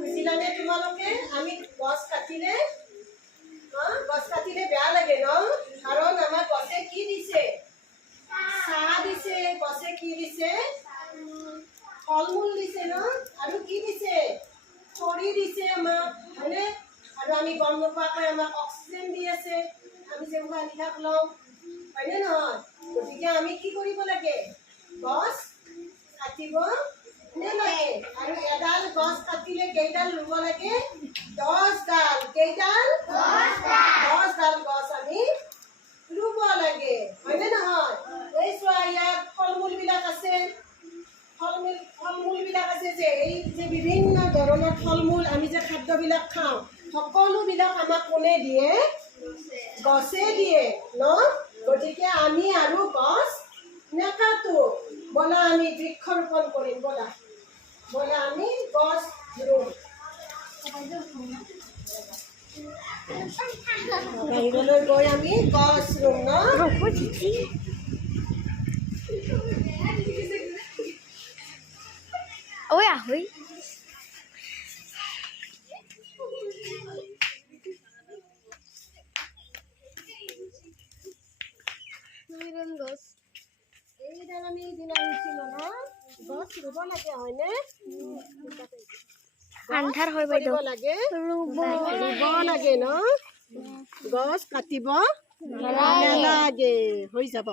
বুজিলানে তোমালোকে আমি গছ কাটিলে বেয়া লাগে ন কাৰণ আমাৰ গছে কি দিছে ছাঁ দিছে গছে কি দিছে ফল মূল দিছে ন আৰু কি দিছে খৰি দিছে আমাক হয়নে আৰু আমি গম নোপোৱাকৈ আমাক অক্সিজেন দি আছে আমি যে উশাহ নিশাহ লওঁ হয়নে নহয় গতিকে আমি কি কৰিব লাগে গছ কাটিব নালাগে আৰু এডাল গছ কাটিলে কেইডাল ৰুব লাগে 10 ডাল কেইডাল 10 ডাল গছ আমি ৰুব লাগে হয়নে নহয় এই চোৱা ইয়াত ফল মূল বিলাক আছে যে এই যে বিভিন্ন ধৰণৰ ফল মূল আমি যে খাদ্যবিলাক খাওঁ সকলোবিলাক আমাক কোনে দিয়ে গছে দিয়ে ন গতিকে আমি আৰু গছ নাকাটো বলা আমি বৃক্ষৰোপণ কৰিম বলা আমি গছ ৰুম বাহিৰলৈ গৈ আমি গছ ৰুম ন ঐ আহৈ গছ এইডাল আমি দিনা ৰুইছিলোঁ ন গছ ৰুব লাগে হয়নে আন্ধাৰ হৈ বাইদেউ লাগে ৰুব লাগে ন গছ কাটিব নালাগে হৈ যাব